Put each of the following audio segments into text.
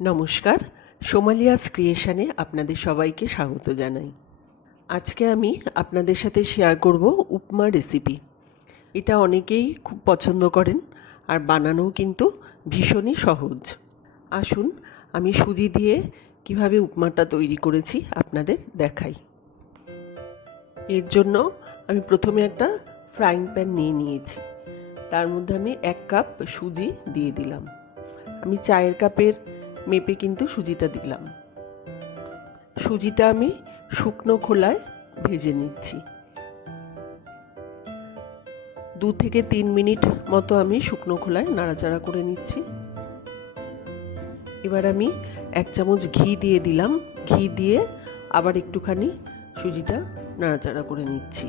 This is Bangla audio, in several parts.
নমস্কার, সোমালিয়াস ক্রিয়েশনে আপনাদের সবাইকে স্বাগত জানাই। আজকে আমি আপনাদের সাথে শেয়ার করব উপমা রেসিপি। এটা অনেকেই খুব পছন্দ করেন আর বানানোও কিন্তু ভীষণই সহজ। আসুন আমি সুজি দিয়ে কিভাবে উপমাটা তৈরি করেছি আপনাদের দেখাই। এর জন্য আমি প্রথমে একটা ফ্রাইং প্যান নিয়েছি। তার মধ্যে আমি 1 কাপ সুজি দিয়ে দিলাম। আমি চায়ের কাপের মেপে কিন্তু সুজিটা দিলাম। সুজিটা আমি শুকনো খোলায় ভেজে নিচ্ছি। 2 থেকে 3 মিনিট মতো আমি শুকনো খোলায় নাড়াচাড়া করে নিচ্ছি। এবার আমি 1 চামচ ঘি দিয়ে দিলাম। ঘি দিয়ে আবার একটুখানি সুজিটা নাড়াচাড়া করে নিচ্ছি।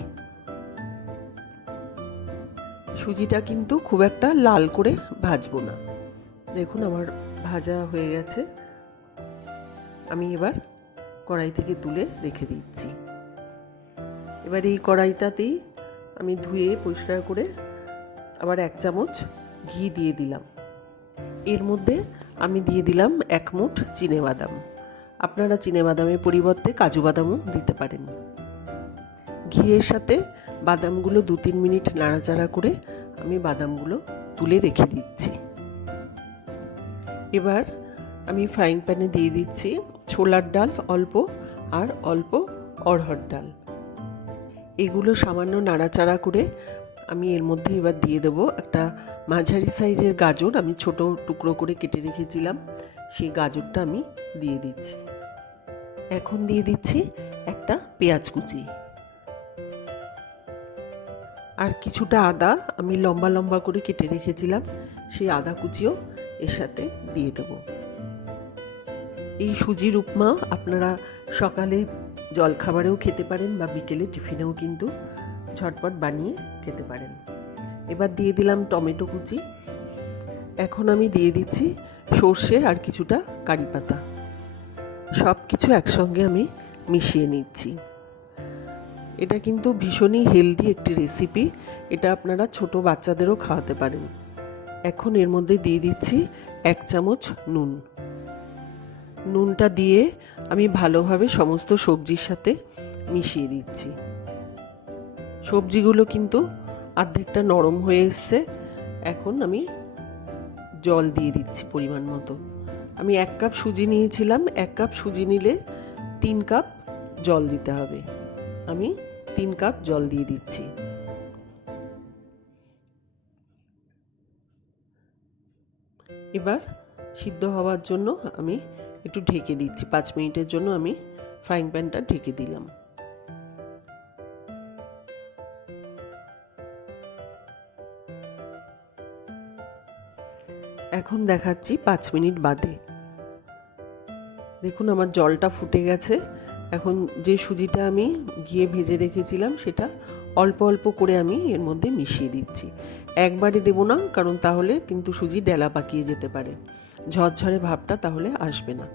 সুজিটা কিন্তু খুব একটা লাল করে ভাজবো না। দেখুন আমার ভাজা হয়ে গেছে। আমি এবার কড়াই থেকে তুলে রেখে দিচ্ছি। এবার এই কড়াইটাতেই আমি ধুয়ে পরিষ্কার করে আবার 1 চামচ ঘি দিয়ে দিলাম। এর মধ্যে আমি দিয়ে দিলাম 1 মুঠ চিনেবাদাম। আপনারা চিনেবাদামের পরিবর্তে কাজু বাদামও দিতে পারেন। ঘিয়ের সাথে বাদামগুলো 2-3 মিনিট নাড়াচাড়া করে আমি বাদামগুলো তুলে রেখে দিচ্ছি। এবার আমি ফ্রাইং প্যানে দিয়ে দিচ্ছি ছোলার ডাল অল্প আর অল্প অড়হর ডাল। এগুলো সামান্য নাড়াচাড়া করে আমি এর মধ্যে এবার দিয়ে দেবো একটা মাঝারি সাইজের গাজর। আমি ছোট টুকরো করে কেটে রেখেছিলাম, সেই গাজরটা আমি দিয়ে দিচ্ছি। এখন দিয়ে দিচ্ছি একটা পেঁয়াজ কুচি আর কিছুটা আদা আমি লম্বা লম্বা করে কেটে রেখেছিলাম, সেই আদা কুচিও এর সাথে দিয়ে দেবো। এই সুজির উপমা আপনারা সকালে জলখাবারেও খেতে পারেন বা বিকেলে টিফিনেও কিন্তু ঝটপট বানিয়ে খেতে পারেন। এবার দিয়ে দিলাম টমেটো কুচি। এখন আমি দিয়ে দিচ্ছি সর্ষে আর কিছুটা কারি পাতা। সব কিছু একসঙ্গে আমি মিশিয়ে নিচ্ছি। এটা কিন্তু ভীষণই হেলদি একটি রেসিপি। এটা আপনারা ছোট বাচ্চাদেরও খাওয়াতে পারেন। এখন এর মধ্যে দিয়ে দিচ্ছি 1 চামচ নুন। নুনটা দিয়ে আমি ভালোভাবে সমস্ত সবজির সাথে মিশিয়ে দিচ্ছি। সবজিগুলো কিন্তু অর্ধেকটা নরম হয়ে এসছে। এখন আমি জল দিয়ে দিচ্ছি পরিমাণ মতো। আমি 1 কাপ সুজি নিয়েছিলাম। 1 কাপ সুজি নিলে 3 কাপ জল দিতে হবে। আমি 3 কাপ জল দিয়ে দিচ্ছি। এবার সিদ্ধ হওয়ার জন্য আমি একটু ঢেকে দিচ্ছি। 5 মিনিটের জন্য আমি ফ্রাইং প্যানটা ঢেকে দিলাম। এখন দেখাচ্ছি 5 মিনিট বাদে। দেখুন আমার জলটা ফুটে গেছে। এখন যে সুজিটা আমি ঘিয়ে ভেজে রেখেছিলাম সেটা অল্প অল্প করে আমি এর মধ্যে মিশিয়ে দিচ্ছি। একবারে দেব না, কারণ তাহলে কিন্তু সুজি ডেলা পাকিয়ে যেতে পারে, ঝরঝরে ভাবটা তাহলে আসবে না।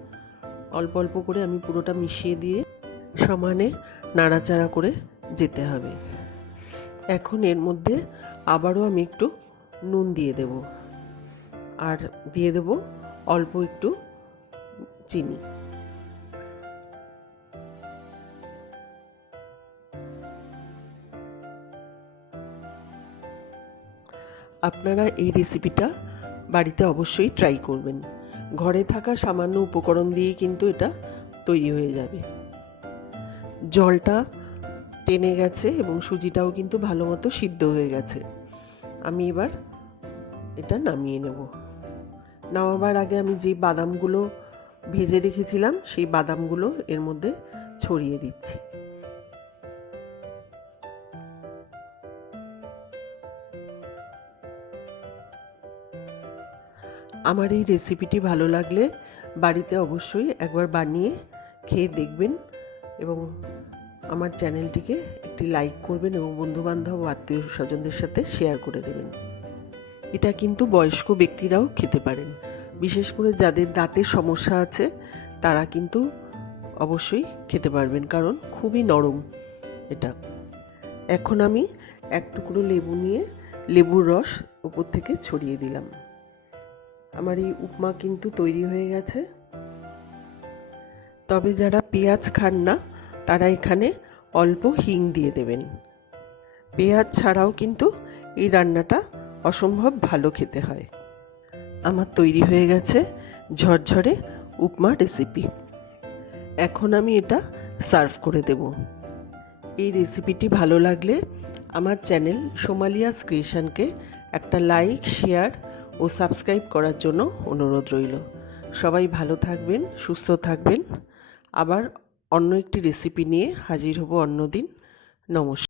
অল্প অল্প করে আমি পুরোটা মিশিয়ে দিয়ে সমানে নাড়াচাড়া করে যেতে হবে। এখন এর মধ্যে আবারও আমি একটু নুন দিয়ে দেব আর দিয়ে দেব অল্প একটু চিনি। আপনারা এই রেসিপিটা বাড়িতে অবশ্যই ট্রাই করবেন। ঘরে থাকা সামান্য উপকরণ দিয়েই কিন্তু এটা তৈরি হয়ে যাবে। জলটা টেনে গেছে এবং সুজিটাও কিন্তু ভালো মতো সিদ্ধ হয়ে গেছে। আমি এবার এটা নামিয়ে নেব। নামাবার আগে আমি যে বাদামগুলো ভেজে রেখেছিলাম সেই বাদামগুলো এর মধ্যে ছড়িয়ে দিচ্ছি। আমার এই রেসিপিটি ভালো লাগলে বাড়িতে অবশ্যই একবার বানিয়ে খেয়ে দেখবেন এবং আমার চ্যানেলটিকে একটি লাইক করবেন এবং বন্ধুবান্ধব ও আত্মীয় স্বজনদের সাথে শেয়ার করে দেবেন। এটা কিন্তু বয়স্ক ব্যক্তিরাও খেতে পারেন। বিশেষ করে যাদের দাঁতের সমস্যা আছে তারা কিন্তু অবশ্যই খেতে পারবেন, কারণ খুবই নরম এটা। এখন আমি 1 টুকরো লেবু নিয়ে লেবুর রস উপর থেকে ছড়িয়ে দিলাম। আমার এই উপমা কিন্তু তৈরি হয়ে গেছে। তবে যারা পেঁয়াজ খান না তারা এখানে অল্প হিং দিয়ে দেবেন। পেঁয়াজ ছাড়াও কিন্তু এই রান্নাটা অসম্ভব ভালো খেতে হয়। আমার তৈরি হয়ে গেছে ঝরঝরে উপমা রেসিপি। এখন আমি এটা সার্ভ করে দেব। এই রেসিপিটি ভালো লাগলে আমার চ্যানেল সোমালিয়াস ক্রিয়েশনকে একটা লাইক, শেয়ার ও সাবস্ক্রাইব করার জন্য অনুরোধ রইল। সবাই ভালো থাকবেন, সুস্থ থাকবেন। আবার অন্য একটি রেসিপি নিয়ে হাজির হব অন্যদিন। নমস্কার।